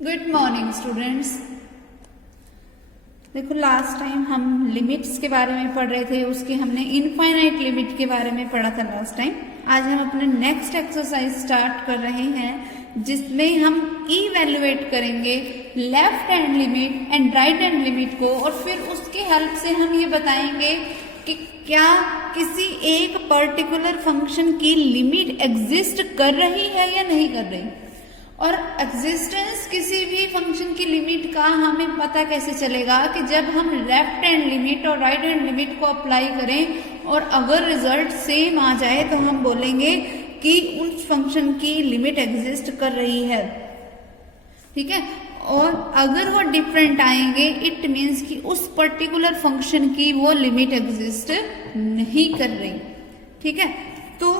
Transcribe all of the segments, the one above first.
Good morning students. देखो last time हम limits के बारे में पढ़ रहे थे, उसके हमने इनफाइनाइट लिमिट के बारे में पढ़ा था लास्ट टाइम। आज हम अपने नेक्स्ट एक्सरसाइज स्टार्ट कर रहे हैं जिसमें हम इवैल्यूएट करेंगे left hand limit and right hand limit को, और फिर उसके हेल्प से हम ये बताएंगे कि क्या किसी एक पर्टिकुलर फंक्शन की लिमिट एग्जिस्ट कर रही है या नहीं कर रही। और एग्जिस्टेंस किसी भी फंक्शन की लिमिट का हमें पता कैसे चलेगा कि जब हम लेफ्ट हैंड लिमिट और राइट हैंड लिमिट को अप्लाई करें और अगर रिजल्ट सेम आ जाए तो हम बोलेंगे कि उस फंक्शन की लिमिट एग्जिस्ट कर रही है। ठीक है, और अगर वो डिफरेंट आएंगे इट मीन्स कि उस पर्टिकुलर फंक्शन की वो लिमिट एग्जिस्ट नहीं कर रही। ठीक है, तो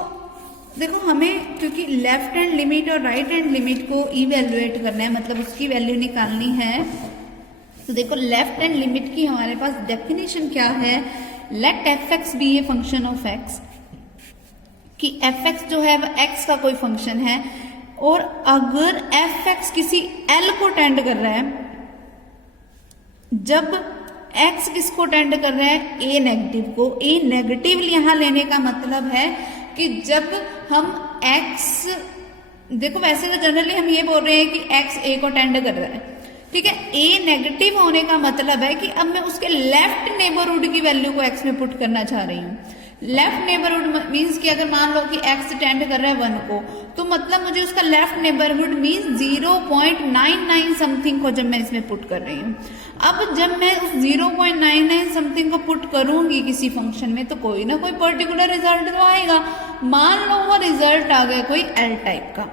देखो हमें क्योंकि लेफ्ट हैंड लिमिट और राइट हैंड लिमिट को इवैल्यूएट करना है, मतलब उसकी वैल्यू निकालनी है, तो देखो लेफ्ट हैंड लिमिट की हमारे पास डेफिनेशन क्या है। Let f x be a function of x, कि एफ एक्स जो है वह एक्स का कोई फंक्शन है, और अगर एफ एक्स किसी एल को टेंड कर रहा है, जब एक्स किसको टेंड कर रहा है, ए नेगेटिव को। ए नेगेटिव यहां लेने का मतलब है कि जब हम x, देखो वैसे तो जनरली हम ये बोल रहे हैं कि x a को टेंड कर रहा है, ठीक है। a नेगेटिव होने का मतलब है कि अब मैं उसके लेफ्ट नेबरहुड की वैल्यू को x में पुट करना चाह रही हूँ। लेफ्ट नेबरहुड मीन्स कि अगर मान लो कि x टेंड कर रहा है 1 को, तो मतलब मुझे उसका लेफ्ट नेबरहुड मीन्स 0.99 समथिंग को जब मैं इसमें पुट कर रही हूँ। अब जब मैं उस 0.99 समथिंग को पुट करूंगी किसी फंक्शन में तो कोई ना कोई पर्टिकुलर रिजल्ट तो आएगा। मान लो वो रिजल्ट आ गया कोई एल टाइप का।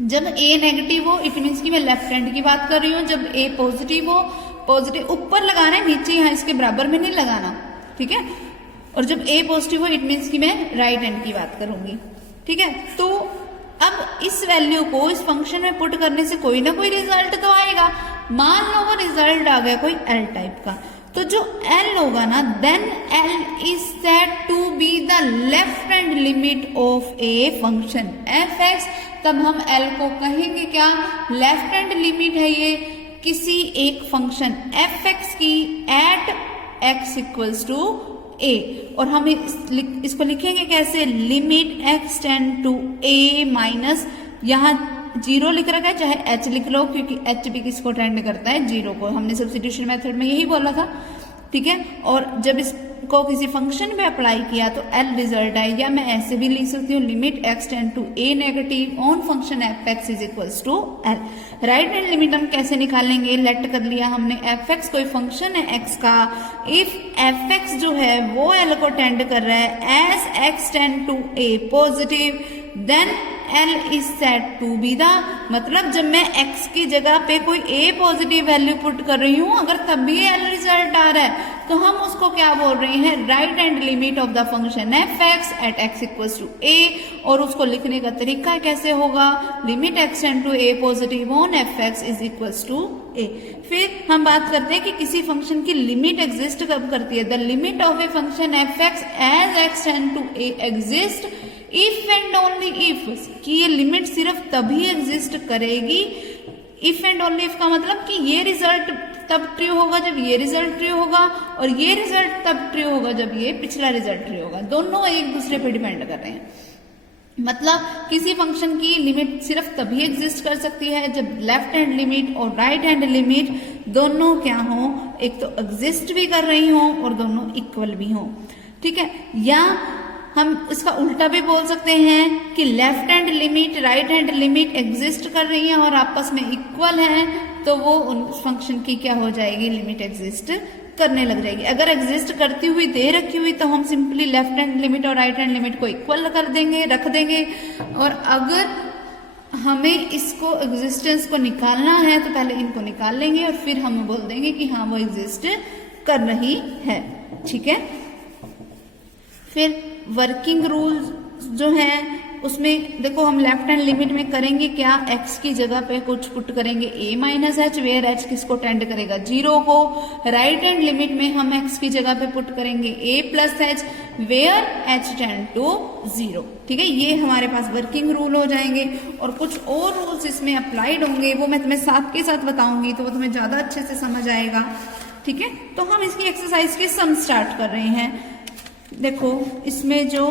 जब a नेगेटिव हो इट मीन्स कि मैं लेफ्ट हैंड की बात कर रही हूँ। जब a पॉजिटिव हो, पॉजिटिव ऊपर लगाना है, नीचे यहाँ इसके बराबर में नहीं लगाना, ठीक है। और जब a पॉजिटिव हो इट मीन्स कि मैं राइट हैंड की बात करूंगी, ठीक है। तो अब इस वैल्यू को इस फंक्शन में पुट करने से कोई ना कोई रिजल्ट तो आएगा। मान लो वो रिजल्ट आ गया कोई एल टाइप का, तो जो एल होगा ना, then L is said to be the left hand limit of a function f x. तब हम एल को कहेंगे क्या, लेफ्ट हैंड लिमिट है ये किसी एक फंक्शन एफ एक्स की at x equals to a. और हम इसको लिखेंगे कैसे, limit x tend to a minus, यहाँ 0 लिख रखा है, चाहे h लिख लो क्योंकि h भी किसको टेंड करता है, 0 को। हमने सब्स्टिट्यूशन मेथड में यही बोला था, ठीक है। और जब इसको किसी फंक्शन में अप्लाई किया तो l रिजल्ट आए, या मैं ऐसे भी लिख सकती हूँ limit x tend to a negative on function f x is equals to l। Right hand limit हम कैसे निकालेंगे, लेट कर लिया हमने एफ एक्स कोई फंक्शन है x का, इफ एफ एक्स जो है वो l को टेंड कर रहा है as x tend to a positive, then L is said to be the, मतलब जब मैं x की जगह पे कोई a पॉजिटिव वैल्यू पुट कर रही हूँ अगर तब भी L रिजल्ट आ रहा है तो हम उसको क्या बोल रहे हैं, right hand limit of the function f x at x equals to a। और उसको लिखने का तरीका कैसे होगा, limit x tend to a positive on f x is equals to a। फिर हम बात करते हैं कि किसी फंक्शन की लिमिट एग्जिस्ट कब करती है, the limit of a function f x as x tend to a exist if and only if, कि ये लिमिट सिर्फ तभी एग्जिस्ट करेगी, इफ एंड ओनली इफ का मतलब कि ये रिजल्ट तब ट्रू होगा जब ये रिजल्ट ट्रू होगा, और ये रिजल्ट तब ट्रू होगा जब ये पिछला रिजल्ट ट्रू होगा। दोनों एक दूसरे पे डिपेंड कर रहे हैं। मतलब किसी फंक्शन की लिमिट सिर्फ तभी एग्जिस्ट कर सकती है जब लेफ्ट हैंड लिमिट और राइट हैंड लिमिट दोनों क्या हो, एक तो एग्जिस्ट भी कर रही हो और दोनों इक्वल भी हो, ठीक है। या हम इसका उल्टा भी बोल सकते हैं कि left hand limit right hand limit exist कर रही है और आपस में इक्वल है, तो वो उन फंक्शन की क्या हो जाएगी, लिमिट एग्जिस्ट करने लग जाएगी। अगर एग्जिस्ट करती हुई दे रखी हुई तो हम सिंपली लेफ्ट हैंड लिमिट और राइट हैंड लिमिट को इक्वल कर देंगे, रख देंगे। और अगर हमें इसको एग्जिस्टेंस को निकालना है तो पहले इनको निकाल लेंगे और फिर हम बोल देंगे कि हाँ वो एग्जिस्ट कर रही है, ठीक है। फिर वर्किंग रूल जो है उसमें देखो हम लेफ्ट हैंड लिमिट में करेंगे क्या, x की जगह पे कुछ पुट करेंगे a minus h, where h किसको टेंड करेगा, 0 को। राइट हैंड लिमिट में हम x की जगह पे पुट करेंगे a plus h, where h tend to 0। ठीक है, ये हमारे पास वर्किंग रूल हो जाएंगे। और कुछ और रूल्स इसमें अप्लाइड होंगे, वो मैं तुम्हें साथ के साथ बताऊंगी, तो वो तुम्हें ज्यादा अच्छे से समझ आएगा। ठीक है, तो हम इसकी एक्सरसाइज के सम स्टार्ट कर रहे हैं। देखो इसमें जो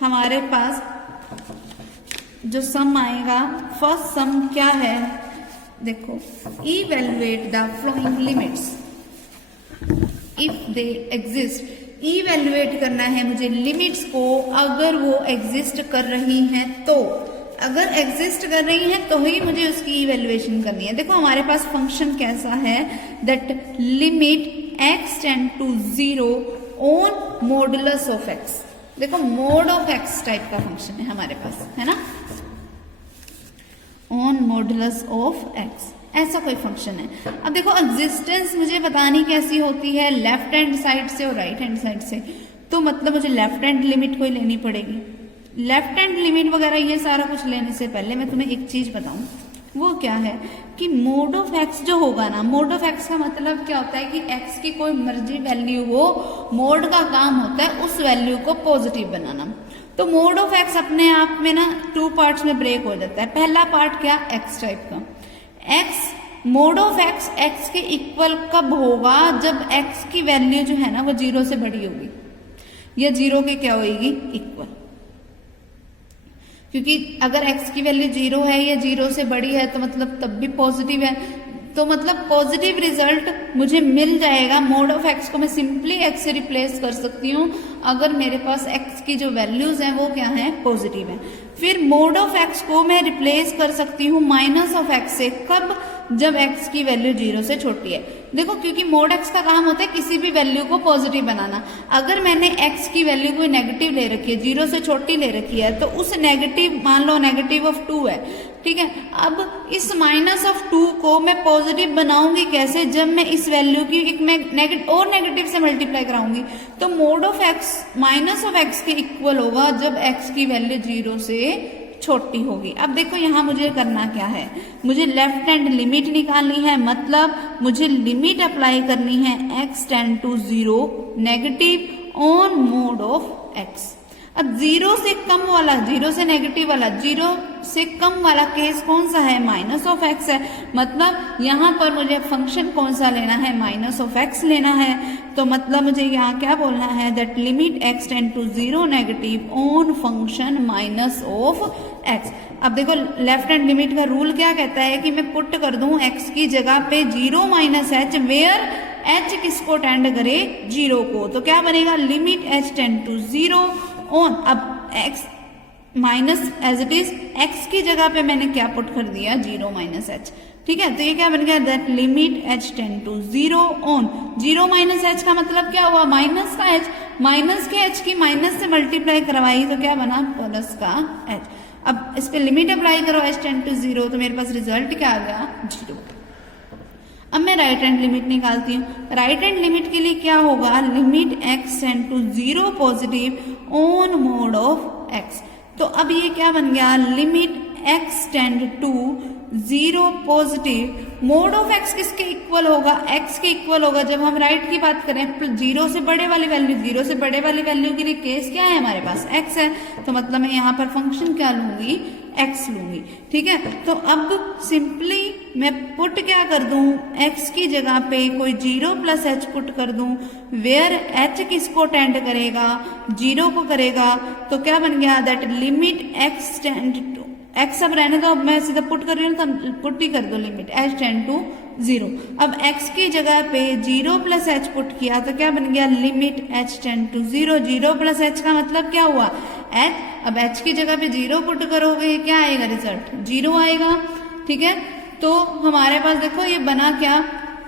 हमारे पास जो सम आएगा, फर्स्ट सम क्या है, देखो evaluate the flowing limits if they exist. Evaluate करना है मुझे लिमिट्स को अगर वो एग्जिस्ट कर रही हैं तो, अगर एग्जिस्ट कर रही है तो ही मुझे उसकी इवेल्युएशन करनी है। देखो हमारे पास फंक्शन कैसा है, that limit x tend to 0 on modulus of x। देखो मोड ऑफ x टाइप का फंक्शन है हमारे पास, है ना, ऑन मॉडुलस ऑफ x, ऐसा कोई फंक्शन है। अब देखो एग्जिस्टेंस मुझे बतानी कैसी होती है, लेफ्ट हैंड साइड से और राइट हैंड साइड से। तो मतलब मुझे लेफ्ट हैंड लिमिट कोई लेनी पड़ेगी। लेफ्ट हैंड लिमिट वगैरह ये सारा कुछ लेने से पहले मैं तुम्हें एक चीज बताऊं, वो क्या है कि मोड ऑफ एक्स जो होगा ना, मोड ऑफ एक्स का मतलब क्या होता है कि एक्स की कोई मर्जी वैल्यू हो, मोड का काम होता है उस वैल्यू को पॉजिटिव बनाना। तो मोड ऑफ एक्स अपने आप में ना 2 पार्ट्स में ब्रेक हो जाता है। पहला पार्ट क्या, एक्स टाइप का, x mode of x x के इक्वल कब होगा, जब एक्स की वैल्यू जो है ना वो 0 से बड़ी होगी या 0 के क्या होगी, इक्वल। क्योंकि अगर x की वैल्यू 0 है या 0 से बड़ी है तो मतलब तब भी पॉजिटिव है, तो मतलब पॉजिटिव रिजल्ट मुझे मिल जाएगा। मोड ऑफ x को मैं सिंपली x से रिप्लेस कर सकती हूँ अगर मेरे पास x की जो वैल्यूज हैं वो क्या है, पॉजिटिव है। फिर मोड ऑफ x को मैं रिप्लेस कर सकती हूँ माइनस ऑफ x से, कब, जब x की वैल्यू 0 से छोटी है। देखो क्योंकि मोड x का काम होता है किसी भी वैल्यू को पॉजिटिव बनाना। अगर मैंने x की वैल्यू कोई नेगेटिव ले रखी है, 0 से छोटी ले रखी है, तो उस नेगेटिव, मान लो नेगेटिव ऑफ 2 है, ठीक है, अब इस माइनस ऑफ 2 को मैं पॉजिटिव बनाऊंगी कैसे, जब मैं इस वैल्यू की एक नेगेटिव से मल्टीप्लाई कराऊंगी। तो mode of x minus of x के इक्वल होगा जब x की वैल्यू 0 से छोटी होगी। अब देखो यहां मुझे करना क्या है, मुझे लेफ्ट हैंड लिमिट निकालनी है, मतलब मुझे लिमिट अप्लाई करनी है x tend to 0 negative on mod of x। अब 0 से कम वाला, 0 से नेगेटिव वाला, 0 से कम वाला केस कौन सा है, माइनस ऑफ x है। मतलब यहां पर मुझे फंक्शन कौन सा लेना है, माइनस ऑफ x लेना है। तो मतलब मुझे यहाँ क्या बोलना है, that limit x tend to 0 negative on function minus of x। अब देखो लेफ्ट हैंड लिमिट का रूल क्या कहता है कि मैं पुट कर दूं x की जगह पे 0 माइनस एच, वेयर h किसको टेंड करे, 0 को। तो क्या बनेगा, limit h tend to 0 on, अब x minus as it is x की जगह पे मैंने क्या पुट कर दिया, 0 माइनस एच। ठीक है, तो ये क्या बन गया, that limit h tend to 0 on 0 minus h का मतलब क्या हुआ, माइनस का h, माइनस के h की माइनस से मल्टीप्लाई करवाई तो क्या बना, प्लस का h। अब इस पे लिमिट अप्लाई करो h टेंड टू 0, तो मेरे पास रिजल्ट क्या आ गया, 0। अब मैं राइट हैंड लिमिट निकालती हूँ। राइट हैंड लिमिट के लिए क्या होगा, limit x tend to 0 positive on mod of x। तो अब ये क्या बन गया, limit x tend to 0 positive, mod of x किसके इक्वल होगा, x के इक्वल होगा। जब हम राइट की बात करें, 0 से बड़े वाली वैल्यू, 0 से बड़े वाली वैल्यू के लिए केस क्या है हमारे पास, x है। तो मतलब मैं यहाँ पर फंक्शन क्या लूंगी, x लूंगी। ठीक है, तो अब सिंपली मैं पुट क्या कर दूं, x की जगह पे कोई 0 प्लस h पुट कर दूं, वेयर h किसको टेंड करेगा, 0 को करेगा। तो क्या बन गया, that limit x tend to, x अब रहने दो, अब मैं सीधा पुट कर रही हूँ तो पुट ही कर दो, लिमिट h टेंड टू 0। अब x की जगह पे 0 प्लस h पुट किया तो क्या बन गया, limit h tend to 0। 0 plus h का मतलब क्या हुआ, h। अब h की जगह पे 0 पुट करोगे, क्या आएगा रिजल्ट, 0 आएगा। ठीक है, तो हमारे पास देखो ये बना क्या,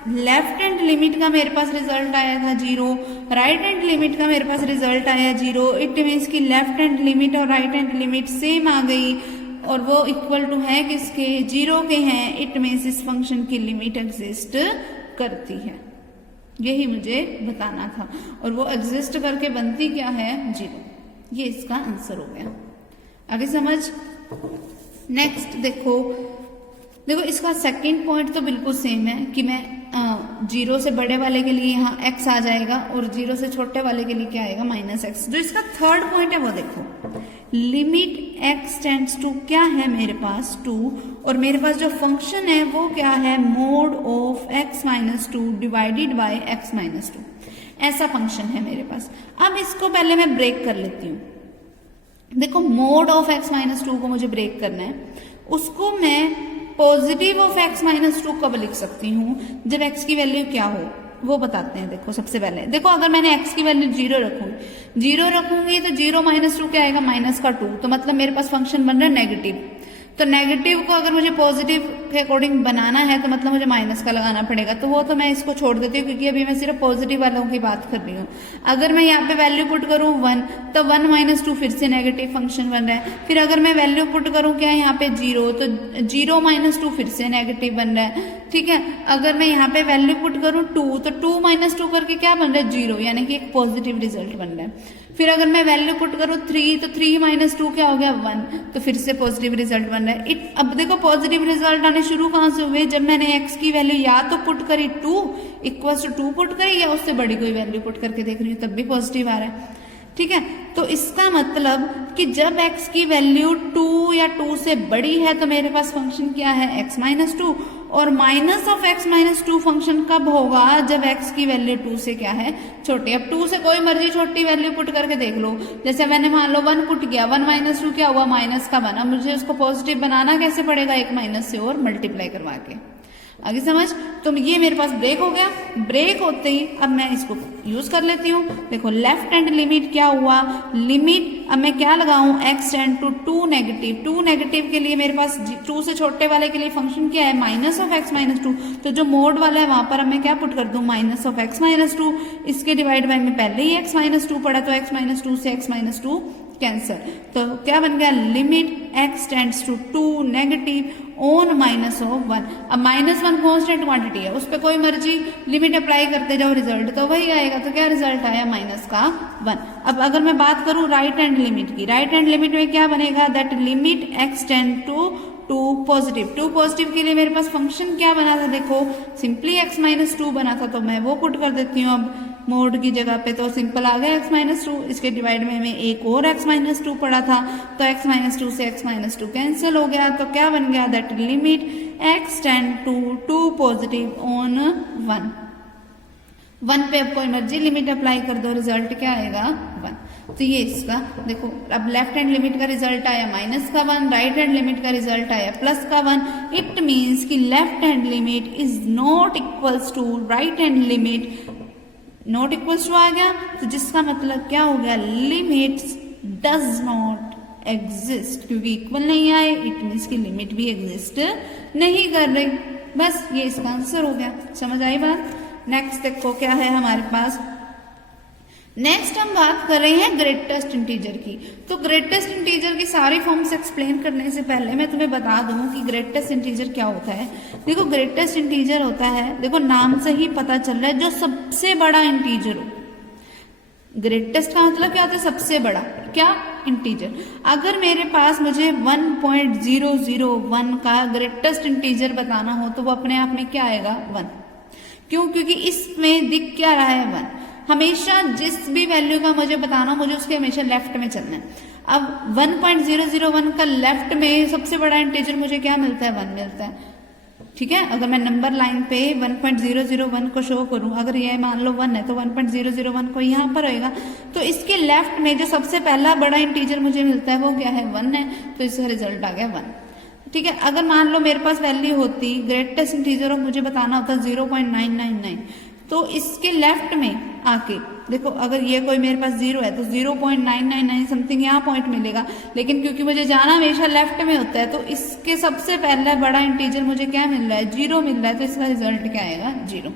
लेफ्ट हैंड लिमिट का मेरे पास रिजल्ट आया था 0, राइट हैंड लिमिट का मेरे पास रिजल्ट आया 0। इट मीन्स की लेफ्ट हैंड लिमिट और राइट हैंड लिमिट सेम आ गई और वो इक्वल टू है किसके, 0 के हैं। इट मीन्स इस फंक्शन की लिमिट एग्जिस्ट करती है, यही मुझे बताना था। और वो एग्जिस्ट करके बनती क्या है, 0। ये इसका आंसर हो गया। आगे समझ। नेक्स्ट देखो इसका सेकंड पॉइंट तो बिल्कुल सेम है कि मैं 0 से बड़े वाले के लिए यहाँ x आ जाएगा और 0 से छोटे वाले के लिए क्या आएगा -x। जो इसका थर्ड पॉइंट है वो देखो, लिमिट x टेंड्स टू क्या है मेरे पास 2, और मेरे पास जो फंक्शन है वो क्या है mod of x - 2 divided by x - 2, ऐसा फंक्शन है मेरे पास। अब इसको पहले मैं ब्रेक कर लेती हूँ। देखो मोड ऑफ x - 2 को मुझे ब्रेक करना है, उसको मैं पॉजिटिव ऑफ x - 2 कब लिख सकती हूँ, जब x की वैल्यू क्या हो वो बताते हैं। देखो सबसे पहले देखो, अगर मैंने x की वैल्यू 0 रखूंगी तो 0 - 2 क्या आएगा -2, तो मतलब मेरे पास फंक्शन बन रहा है नेगेटिव। तो नेगेटिव को अगर मुझे पॉजिटिव के अकॉर्डिंग बनाना है तो मतलब मुझे माइनस का लगाना पड़ेगा, तो वो तो मैं इसको छोड़ देती हूँ क्योंकि अभी मैं सिर्फ पॉजिटिव वालों की बात कर रही हूँ। अगर मैं यहाँ पे वैल्यू पुट करूँ 1, तो 1 - 2 फिर से नेगेटिव फंक्शन बन रहा है। फिर अगर मैं वैल्यू पुट करूँ क्या यहाँ पे 0, तो 0 - 2 फिर से नेगेटिव बन रहा है, ठीक है। अगर मैं यहाँ पे वैल्यू पुट करूँ 2, तो 2 - 2 करके क्या बन रहा है 0, यानी कि एक पॉजिटिव रिजल्ट बन रहा है। फिर अगर मैं वैल्यू पुट करूँ 3, तो 3 - 2 क्या हो गया 1, तो फिर से पॉजिटिव रिजल्ट बन रहा है। अब देखो पॉजिटिव रिजल्ट आने शुरू कहाँ से हुए, जब मैंने x की वैल्यू या तो पुट करी 2 = 2 पुट करी, या उससे बड़ी कोई वैल्यू पुट करके देख रही हूँ तब भी पॉजिटिव आ रहा है, ठीक है। तो इसका मतलब कि जब x की वैल्यू 2 या 2 से बड़ी है तो मेरे पास फंक्शन क्या है x - 2, और माइनस ऑफ x - 2 फंक्शन कब होगा, जब x की वैल्यू 2 से क्या है छोटी। अब 2 से कोई मर्जी छोटी वैल्यू पुट करके देख लो, जैसे मैंने मान लो 1 पुट किया, 1 - 2 क्या हुआ -1। अब मुझे उसको पॉजिटिव बनाना कैसे पड़ेगा, एक माइनस से और मल्टीप्लाई करवा के। आगे समझ। तो ये मेरे पास ब्रेक हो गया। ब्रेक होते ही अब मैं इसको यूज कर लेती हूँ। देखो लेफ्ट हैंड लिमिट क्या हुआ, लिमिट अब मैं क्या लगाऊं x tend to 2 negative. 2 negative के लिए मेरे पास 2 से छोटे वाले के लिए फंक्शन क्या है माइनस ऑफ x - 2। तो जो मोड वाला है वहां पर अब मैं क्या पुट कर दूं माइनस ऑफ x - 2। इसके डिवाइड बाय में पहले ही x - 2 पड़ा, तो x - 2 से x - 2 कैंसर। तो क्या बन गया, limit x tends to 2 negative on -1। अब -1 कॉन्स्टेंट क्वांटिटी है, उस पर कोई मर्जी लिमिट अप्लाई करते जाओ, रिजल्ट तो वही आएगा। तो क्या रिजल्ट आया -1। अब अगर मैं बात करूं राइट हैंड लिमिट की, राइट हैंड लिमिट में क्या बनेगा, that limit x tend to 2 positive. 2 positive के लिए मेरे पास फंक्शन क्या बना था, देखो सिंपली x - 2 बना था, तो मैं वो पुट कर देती हूँ अब मोड की जगह पे। तो सिंपल आ गया x - 2, इसके डिवाइड में एक और x - 2 पड़ा था, तो x - 2 से x - 2 कैंसिल हो गया। तो क्या बन गया, that limit x tend to 2 positive on 1 पे अब कोई मर्जी लिमिट अप्लाई कर दो, रिजल्ट क्या आएगा 1। तो ये इसका देखो, अब लेफ्ट हैंड लिमिट का रिजल्ट आया -1, राइट हैंड लिमिट का रिजल्ट आया +1। इट मीन्स कि left hand limit is not equals to right hand limit, not equals to आ गया, तो जिसका मतलब क्या हो गया, लिमिट्स डज नॉट एग्जिस्ट। क्योंकि इक्वल नहीं आए इट मीन्स की लिमिट भी एग्जिस्ट नहीं कर रही। बस ये इसका आंसर हो गया। समझ आई बात। नेक्स्ट देखो क्या है हमारे पास। नेक्स्ट हम बात कर रहे हैं ग्रेटेस्ट इंटीजर की। तो ग्रेटेस्ट इंटीजर की सारी फॉर्म्स एक्सप्लेन करने से पहले मैं तुम्हें बता दूं कि ग्रेटेस्ट इंटीजर क्या होता है। देखो ग्रेटेस्ट इंटीजर होता है, देखो नाम से ही पता चल रहा है, जो सबसे बड़ा इंटीजर हो। ग्रेटेस्ट का मतलब क्या होता है, सबसे बड़ा क्या इंटीजर। अगर मेरे पास मुझे 1.001 का ग्रेटेस्ट इंटीजर बताना हो तो वो अपने आप में क्या आएगा 1। क्यों, क्योंकि इसमें दिख क्या रहा है 1। हमेशा जिस भी वैल्यू का मुझे बताना, मुझे उसके हमेशा लेफ्ट में चलना है। अब 1.001 का लेफ्ट में सबसे बड़ा इंटीजर मुझे क्या मिलता है 1 मिलता है, ठीक है। अगर मैं नंबर लाइन पे 1.001 को शो करूं, अगर ये मान लो 1 है तो 1.001 को यहाँ पर होएगा, तो इसके लेफ्ट में जो सबसे पहला बड़ा इंटीजर मुझे मिलता है वो क्या है 1 है, तो इसका रिजल्ट आ गया 1, ठीक है। अगर मान लो मेरे पास वैल्यू होती ग्रेटेस्ट इंटीजर और मुझे बताना होता 0.999, तो इसके लेफ्ट में आके देखो, अगर ये कोई मेरे पास 0 है तो 0.999 समथिंग यहाँ पॉइंट मिलेगा, लेकिन क्योंकि मुझे जाना हमेशा लेफ्ट में होता है तो इसके सबसे पहला बड़ा इंटीजर मुझे क्या मिल रहा है 0 मिल रहा है, तो इसका रिजल्ट क्या आएगा 0।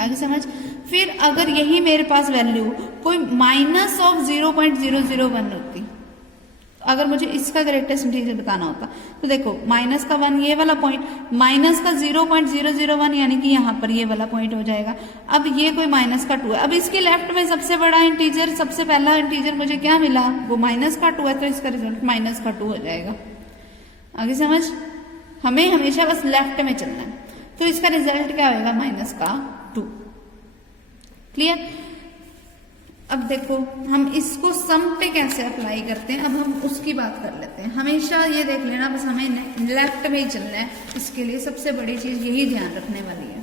आगे समझ। फिर अगर यही मेरे पास वैल्यू कोई -0.001 होती, अगर मुझे इसका ग्रेटेस्ट इंटीजर बताना होता तो देखो माइनस का 1 ये वाला पॉइंट, माइनस का 0.001 यानी कि यहाँ पर ये वाला पॉइंट हो जाएगा। अब ये कोई माइनस का 2 है, अब इसके लेफ्ट में सबसे बड़ा इंटीजर, सबसे पहला इंटीजर मुझे क्या मिला, वो माइनस का 2 है, तो इसका रिजल्ट माइनस का 2 हो जाएगा। आगे समझ, हमें हमेशा बस लेफ्ट में चलना है, तो इसका रिजल्ट क्या होगा, माइनस का 2। क्लियर। अब देखो हम इसको सम पे कैसे अप्लाई करते हैं, अब हम उसकी बात कर लेते हैं। हमेशा ये देख लेना बस हमें लेफ्ट में ही चलना है, इसके लिए सबसे बड़ी चीज यही ध्यान रखने वाली है।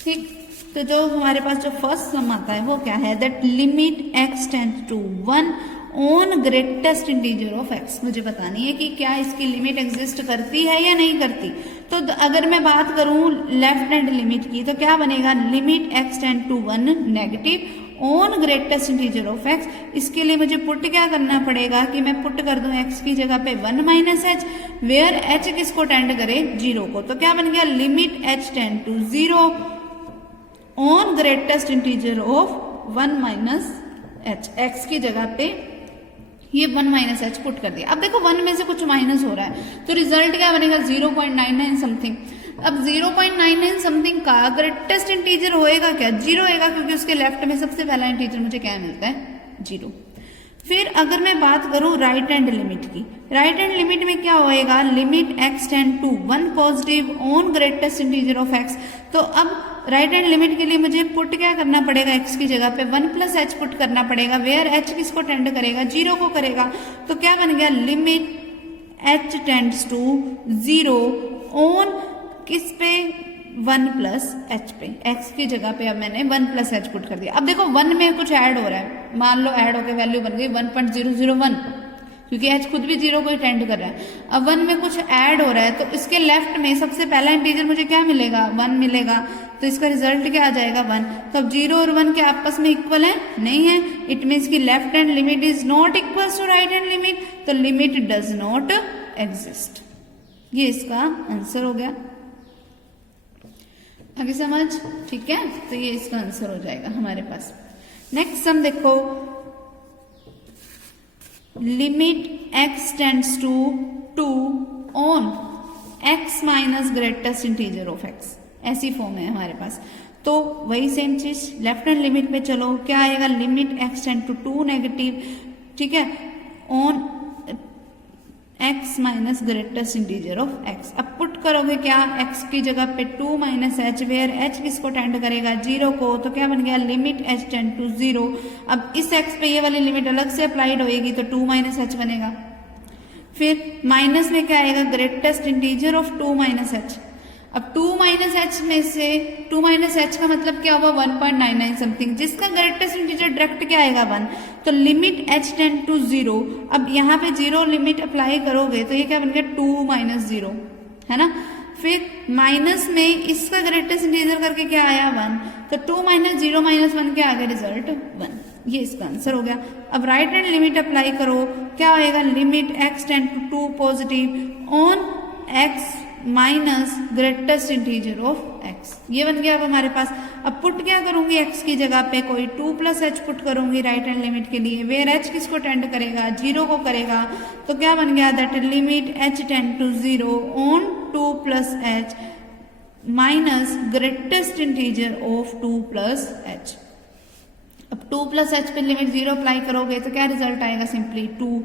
ठीक, तो जो हमारे पास जो फर्स्ट सम आता है वो क्या है, that limit x tends to 1 on greatest integer of x। मुझे बतानी है कि क्या इसकी लिमिट एग्जिस्ट करती है या नहीं करती। तो अगर मैं बात करूं लेफ्ट हैंड लिमिट की तो क्या बनेगा, limit x tend to 1 negative on greatest integer of x। इसके लिए मुझे पुट क्या करना पड़ेगा कि मैं पुट कर दूं x की जगह पे 1 माइनस एच, वेयर h किसको टेंड करे, 0 को। तो क्या बन गया, limit h tend to 0 on greatest integer of 1 minus h, x की जगह पे ये 1 माइनस एच पुट कर दिया। अब देखो 1 में से कुछ माइनस हो रहा है, तो रिजल्ट क्या बनेगा, 0.99 समथिंग। अब 0.99 समथिंग का ग्रेटेस्ट इंटीजर होएगा क्या, 0 होएगा, क्योंकि उसके लेफ्ट में सबसे पहला इंटीजर मुझे क्या मिलता है, 0। फिर अगर मैं बात करूं राइट हैंड लिमिट की, राइट हैंड लिमिट में क्या होएगा, limit x tend to 1 positive on greatest integer of x। तो अब राइट हैंड लिमिट के लिए मुझे पुट क्या करना पड़ेगा, x की जगह पे 1 प्लस एच पुट करना पड़ेगा, वेयर h किसको टेंड करेगा, 0 को करेगा। तो क्या बन गया, limit h tends to 0 on किस पे, 1 प्लस एच पे, x की जगह पे अब मैंने 1 प्लस एच पुट कर दिया। अब देखो 1 में कुछ ऐड हो रहा है, मान लो ऐड होकर वैल्यू बन गई 1.001, क्योंकि h खुद भी 0 को ही टेंड कर रहा है। अब 1 में कुछ ऐड हो रहा है, तो इसके लेफ्ट में सबसे पहला इंटीजर मुझे क्या मिलेगा, 1 मिलेगा, तो इसका रिजल्ट क्या आ जाएगा, 1। तो अब 0 और 1 के आपस में इक्वल है, नहीं है, इट मीन्स की left hand limit is not equal to right hand limit, तो लिमिट डज नॉट एग्जिस्ट। ये इसका आंसर हो गया। आगे समझ, ठीक है, तो ये इसका आंसर हो जाएगा हमारे पास। नेक्स्ट सम देखो, limit x tends to 2 on x minus greatest integer of x, ऐसी फॉर्म है हमारे पास। तो वही सेम चीज लेफ्ट हैंड लिमिट पे चलो, क्या आएगा, limit x tend to 2 negative, ठीक है, on x minus greatest integer of x। अब पुट करोगे क्या, x की जगह पे 2 माइनस एच, वेयर h किसको टेंड करेगा, 0 को। तो क्या बन गया, लिमिट h टेंड टू 0। अब इस x पे ये वाली लिमिट अलग से अप्लाइड होएगी, तो 2 माइनस एच बनेगा। फिर माइनस में क्या आएगा, greatest integer of 2 minus H. अब 2 माइनस एच में से 2 माइनस एच का मतलब क्या होगा, 1.99 समथिंग, जिसका ग्रेटेस्ट इंटीजर डायरेक्ट क्या आएगा, 1। तो लिमिट h टेंड टू 0। अब यहाँ पे 0 लिमिट अप्लाई करोगे तो ये क्या बन गया, 2 माइनस 0, है ना। फिर माइनस में इसका ग्रेटेस्ट इंटीजर करके क्या आया, 1। तो 2 माइनस 0 माइनस 1 क्या आ गया, रिजल्ट 1। ये इसका आंसर हो गया। अब राइट हैंड लिमिट अप्लाई करो, क्या आएगा, limit x tend to 2 positive on x minus greatest integer of x। ये बन गया अब हमारे पास। अब पुट क्या करूंगी, x की जगह पे कोई 2 प्लस एच पुट करूंगी राइट हैंड लिमिट के लिए, वेयर h किसको टेंड करेगा, 0 को करेगा। तो क्या बन गया, that limit h tend to 0 on 2 plus h minus greatest integer of 2 plus h. अब 2 प्लस एच पे लिमिट 0 अप्लाई करोगे तो क्या रिजल्ट आएगा, सिंपली 2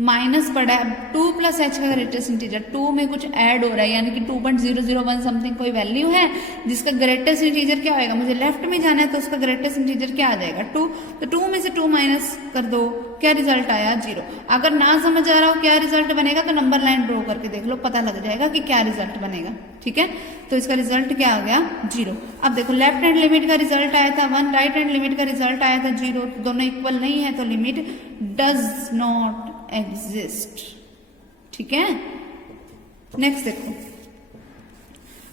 माइनस पड़ा है। 2 प्लस एच का ग्रेटेस्ट इंटीजर, 2 में कुछ ऐड हो रहा है, यानी कि 2.001 समथिंग कोई वैल्यू है जिसका ग्रेटेस्ट इंटीजर क्या होएगा, मुझे लेफ्ट में जाना है तो उसका ग्रेटेस्ट इंटीजर क्या आ जाएगा, 2। तो 2 में से 2 माइनस कर दो, क्या रिजल्ट आया, 0। अगर ना समझ आ रहा हो क्या रिजल्ट बनेगा तो नंबर लाइन ड्रॉ करके देख लो, पता लग जाएगा कि क्या रिजल्ट बनेगा, ठीक है। तो इसका रिजल्ट क्या आ गया, 0। अब देखो लेफ्ट हैंड लिमिट का रिजल्ट आया था 1, राइट हैंड लिमिट का रिजल्ट आया था 0, तो दोनों इक्वल नहीं है, तो लिमिट डज नॉट एग्जिस्ट, ठीक है। नेक्स्ट देखो,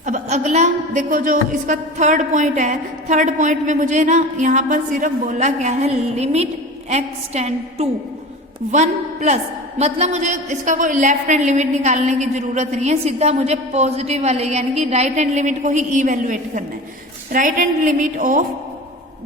अब अगला देखो जो इसका थर्ड पॉइंट है, थर्ड पॉइंट में मुझे ना यहाँ पर सिर्फ बोला क्या है, limit x tend to 1 plus, मतलब मुझे इसका कोई लेफ्ट हैंड लिमिट निकालने की जरूरत नहीं है, सीधा मुझे पॉजिटिव वाले यानी कि राइट हैंड लिमिट को ही इवेल्युएट करना है। Right hand limit of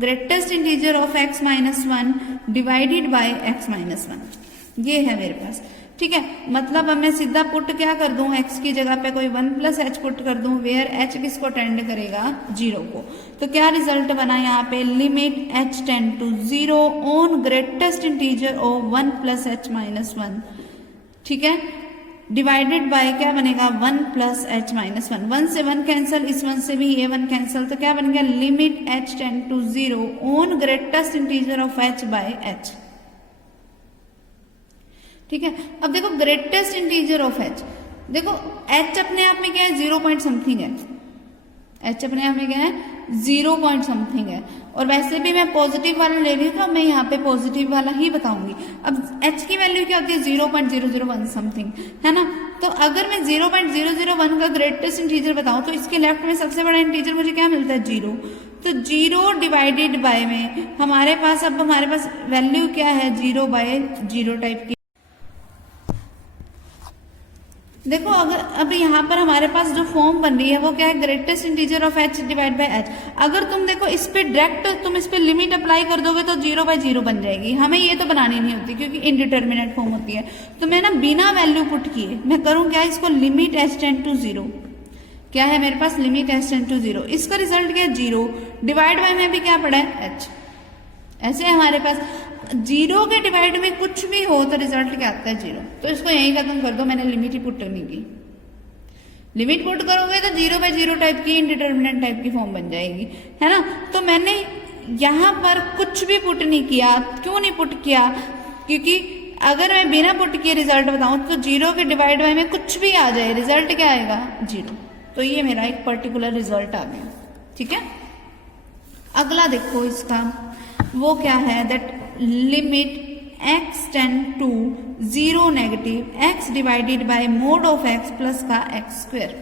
greatest integer of x minus 1 divided bye x minus 1। ये है मेरे पास, ठीक है। मतलब अब मैं सीधा पुट क्या कर दूं, x की जगह पे कोई 1 प्लस एच पुट कर दूं, वेयर h किसको टेंड करेगा, 0 को। तो क्या रिजल्ट बना यहाँ पे, limit h tend to 0 on greatest integer of 1 plus h minus 1, ठीक है, डिवाइडेड बाय क्या बनेगा 1 प्लस एच माइनस 1, 1 से 1 कैंसिल, इस 1 से भी ये 1 कैंसिल, तो क्या बन गया limit h tend to 0 on greatest integer of h by h, ठीक है। अब देखो ग्रेटेस्ट इंटीजर ऑफ h, देखो h अपने आप में क्या है 0 पॉइंट समथिंग है, h अपने आप में क्या है 0 पॉइंट समथिंग है, और वैसे भी मैं पॉजिटिव वाला ले रही हूँ तो मैं यहाँ पे पॉजिटिव वाला ही बताऊंगी। अब h की वैल्यू क्या होती है 0.001 समथिंग, है ना। तो अगर मैं 0.001 का ग्रेटेस्ट इंटीजर बताऊं तो इसके लेफ्ट में सबसे बड़ा इंटीजर मुझे क्या मिलता है 0, तो 0 डिवाइडेड बाय में हमारे पास अब हमारे पास वैल्यू क्या है 0/0 टाइप की। देखो अगर अब यहाँ पर हमारे पास जो फॉर्म बन रही है वो क्या है greatest integer of h divide by h। अगर तुम देखो इस पे डायरेक्ट तुम इस पे लिमिट अप्लाई कर दोगे तो 0/0 बन जाएगी, हमें ये तो बनानी नहीं होती क्योंकि इनडिटर्मिनेट फॉर्म होती है। तो मैं ना बिना वैल्यू पुट किए मैं करूँ क्या, इसको लिमिट h टेंड टू 0, क्या है मेरे पास लिमिट h टेंड टू 0, इसका रिजल्ट क्या है 0, डिवाइड बाय में भी क्या पड़ा है h, ऐसे हमारे पास 0 के डिवाइड में कुछ भी हो तो रिजल्ट क्या आता है 0, तो इसको यही खत्म कर दो, मैंने लिमिट ही पुट करनी की। लिमिट पुट करोगे तो 0/0 टाइप की इनडिटर्मिनेट टाइप की फॉर्म बन जाएगी, है ना। तो मैंने यहां पर कुछ भी पुट नहीं किया, क्यों नहीं पुट किया, क्योंकि अगर मैं बिना पुट किए रिजल्ट बताऊं तो 0 के डिवाइड बाय में कुछ भी आ जाए रिजल्ट क्या आएगा 0, तो ये मेरा एक पर्टिकुलर रिजल्ट आ गया, ठीक है। अगला देखो इसका वो क्या है, that limit x tend to 0 negative x divided by mod of x plus का x स्क्वायर।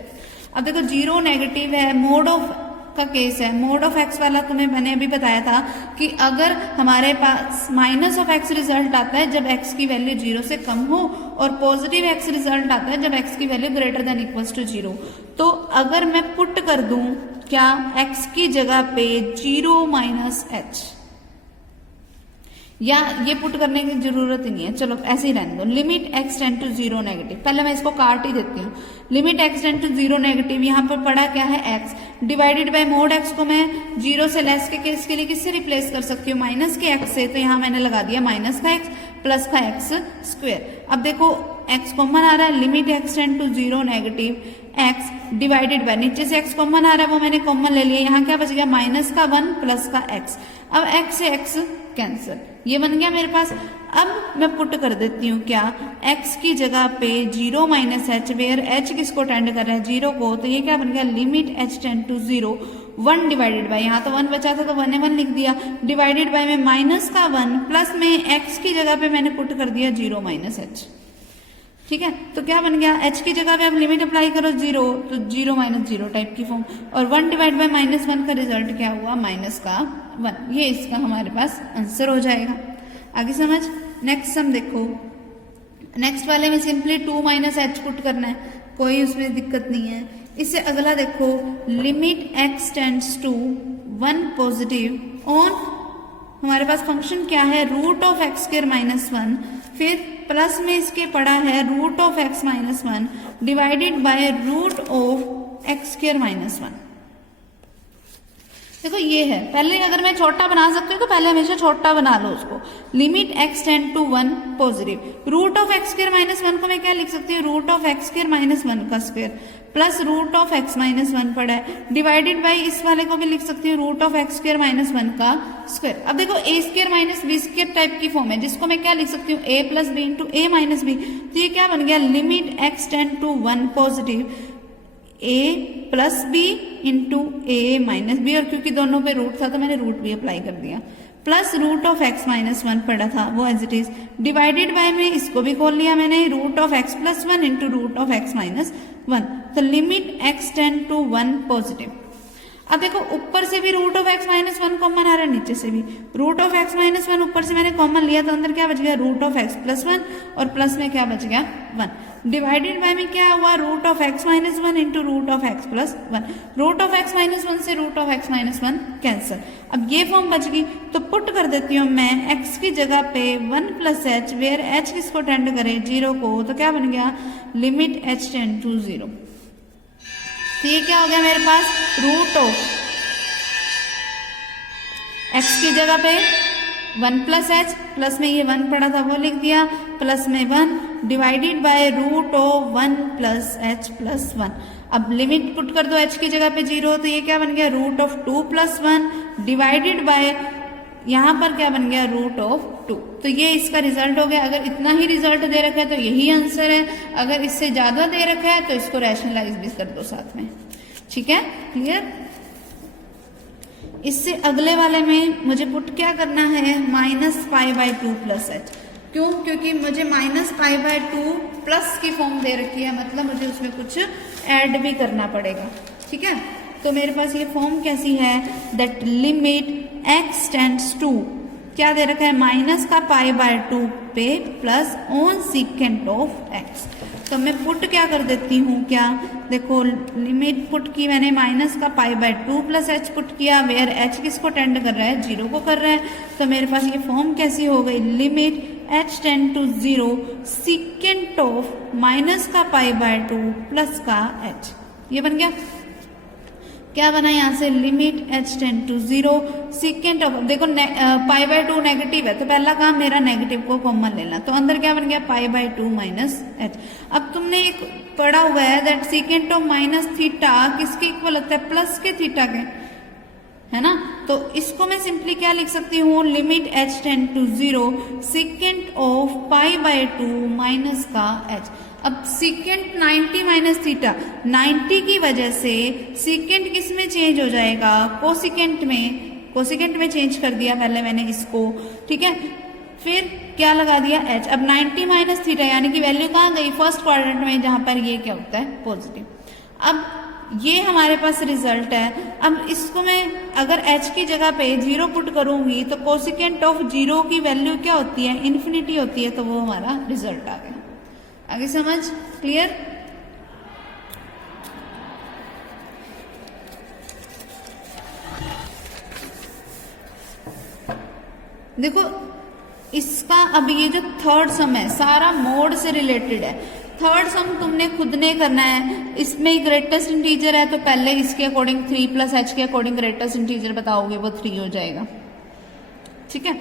अब देखो 0 नेगेटिव है, मोड ऑफ का केस है, मोड ऑफ x वाला तुम्हें मैंने अभी बताया था कि अगर हमारे पास माइनस ऑफ x रिजल्ट आता है जब x की वैल्यू 0 से कम हो, और पॉजिटिव x रिजल्ट आता है जब x की value greater than equals to 0। तो अगर मैं पुट कर दूं क्या x की जगह पे 0 माइनस h, या ये पुट करने की जरूरत ही नहीं है, चलो ऐसे ही रहने दो, limit x tend to 0 negative, पहले मैं इसको काट ही देती हूँ, limit x tend to 0 negative, यहाँ पर पड़ा क्या है x divided by mod x को मैं 0 से लेस के केस के लिए किससे रिप्लेस कर सकती हूँ माइनस के x से, तो यहाँ मैंने लगा दिया माइनस का x प्लस का x स्क्वायर। अब देखो x कॉमन आ रहा है, limit x tend to 0 negative x divided by, नीचे से x कॉमन आ रहा है वो मैंने कॉमन ले लिया, यहाँ क्या बच गया माइनस का 1 प्लस का x, अब x से x कैंसिल, ये बन गया मेरे पास। अब मैं पुट कर देती हूँ क्या x की जगह पे 0 माइनस h, वेयर h किसको टेंड कर रहा है 0 को, तो ये क्या बन गया limit h tend to 0 1 divided by, यहाँ तो 1 बचा था तो 1 1 लिख दिया, डिवाइडेड बाय में माइनस का 1 प्लस में x की जगह पे मैंने पुट कर दिया 0 माइनस h, ठीक है। तो क्या बन गया h की जगह पे अब लिमिट अप्लाई करो 0, तो 0 माइनस 0 टाइप की फॉर्म, और 1 डिवाइड बाय माइनस 1 का रिजल्ट क्या हुआ माइनस का 1, ये इसका हमारे पास आंसर हो जाएगा। आगे समझ, नेक्स्ट सम देखो, नेक्स्ट वाले में सिंपली 2 माइनस h पुट करना है, कोई उसमें दिक्कत नहीं है। इससे अगला देखो, limit x tends to 1 positive on, हमारे पास फंक्शन क्या है root of x square minus 1, फिर प्लस में इसके पड़ा है root of x minus 1 divided by root of x square minus 1। देखो ये है, पहले अगर मैं छोटा बना सकती हूँ तो पहले हमेशा छोटा बना लो उसको, limit x tend to 1 positive, root of x square minus 1 को मैं क्या लिख सकती हूँ root of x square minus 1 का square plus root of x minus 1 पड़ा है, डिवाइडेड बाई इस वाले को भी लिख सकती हूँ root of x square minus 1 का स्क्वायर। अब देखो a square minus b square type की फॉर्म है, जिसको मैं क्या लिख सकती हूँ a plus b into a minus b, तो ये क्या बन गया limit x tend to 1 positive a plus b into a minus b, और क्योंकि दोनों पे रूट था तो मैंने रूट भी अप्लाई कर दिया, plus root of x minus 1 पड़ा था वो as it is, divided by में इसको भी खोल लिया मैंने root of x plus 1 into root of x minus 1, तो limit x tend to 1 positive. अब देखो ऊपर से भी root of x minus 1 common आ रहा है, नीचे से भी रूट ऑफ x माइनस 1 ऊपर से मैंने कॉमन लिया तो अंदर क्या बच गया रूट ऑफ x प्लस 1 और प्लस में क्या बच गया 1, डिवाइडेड बाय में क्या हुआ, root of x minus one into root of x plus one. Root of x minus one से root of x minus one cancel. अब ये फॉर्म बच गई, तो पुट कर देती हूँ मैं x की जगह पे 1 प्लस एच, वेयर h किसको टेंड करे, 0 को, तो क्या बन गया, लिमिट h टेंड टू 0। तो ये क्या हो गया मेरे पास, रूट ऑफ x की जगह पे 1 प्लस एच, प्लस में ये 1 पड़ा था वो लिख दिया, प्लस में 1 divided by root of 1 plus h plus 1। अब लिमिट पुट कर दो h की जगह पे 0, तो ये क्या बन गया, root of 2 plus 1 divided by यहाँ पर क्या बन गया, रूट ऑफ 2। तो ये इसका रिजल्ट हो गया। अगर इतना ही रिजल्ट दे रखा है तो यही आंसर है, अगर इससे ज्यादा दे रखा है तो इसको रैशनलाइज भी कर दो साथ में। ठीक है, क्लियर। इससे अगले वाले में मुझे पुट क्या करना है, -π/2 प्लस एच। क्यों, क्योंकि मुझे -π/2 प्लस की फॉर्म दे रखी है, मतलब मुझे उसमें कुछ ऐड भी करना पड़ेगा। ठीक है, तो मेरे पास ये फॉर्म कैसी है, that limit x tends to, क्या दे रखा है, माइनस का π/2 पे plus on secant of x। तो मैं पुट क्या कर देती हूँ, क्या देखो, लिमिट पुट की मैंने, माइनस का π/2 प्लस एच पुट किया, वेयर h किसको टेंड कर रहा है, 0 को कर रहा है। तो मेरे पास ये फॉर्म कैसी हो गई, limit h tend to 0 secant of minus का π/2 प्लस का h। ये बन गया, क्या बना यहाँ से, limit h tend to 0 secant of, देखो π/2 नेगेटिव है तो पहला काम मेरा नेगेटिव को कॉमन लेना, तो अंदर क्या बन गया, π/2 माइनस एच। अब तुमने एक पढ़ा हुआ है that secant of minus theta किसके इक्वल होता है, प्लस के थीटा के, है ना। तो इसको मैं सिंपली क्या लिख सकती हूँ, limit h tend to 0 secant of π/2 minus का h। अब सीकेंट 90 माइनस थीटा, 90 की वजह से सीकेंट किस में चेंज हो जाएगा, कोसिकेंट में, कोसिकेंट में चेंज कर दिया पहले मैंने इसको। ठीक है, फिर क्या लगा दिया h। अब 90 माइनस थीटा यानी कि वैल्यू कहाँ गई, फर्स्ट क्वाड्रेंट में, जहां पर ये क्या होता है, पॉजिटिव। अब ये हमारे पास रिजल्ट है। अब इसको मैं अगर h की जगह पे 0 पुट करूंगी तो कोसिकेंट ऑफ 0 की वैल्यू क्या होती है, इन्फिनिटी होती है, तो वो हमारा रिजल्ट आ गया। आगे समझ, क्लियर। देखो इसका अब ये जो थर्ड सम है सारा मोड से रिलेटेड है। थर्ड सम तुमने खुद ने करना है, इसमें ग्रेटेस्ट इंटीजर है तो पहले इसके अकॉर्डिंग 3 प्लस एच के अकॉर्डिंग ग्रेटेस्ट इंटीजर बताओगे, वो 3 हो जाएगा। ठीक है,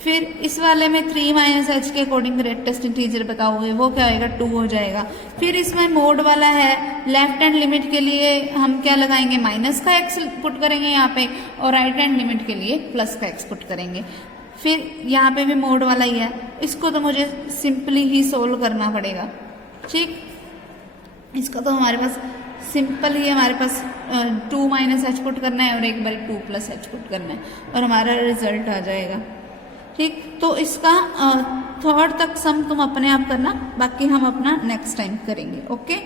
फिर इस वाले में 3 माइनस एच के अकॉर्डिंग ग्रेटेस्ट इंटीजर बताओगे, वो क्या होएगा, 2 हो जाएगा। फिर इसमें मोड वाला है, लेफ्ट हैंड लिमिट के लिए हम क्या लगाएंगे, माइनस का एक्स पुट करेंगे यहाँ पे, और राइट हैंड लिमिट के लिए प्लस का एक्स पुट करेंगे। फिर यहाँ पे भी मोड वाला ही है, इसको तो मुझे सिंपली ही सोल्व करना पड़ेगा। ठीक, इसका तो हमारे पास सिंपल ही, हमारे पास 2 माइनस एच पुट करना है और एक बार 2 प्लस एच पुट करना है और हमारा रिजल्ट आ जाएगा। ठीक, तो इसका थर्ड तक सम तुम अपने आप करना, बाकी हम अपना नेक्स्ट टाइम करेंगे। ओके।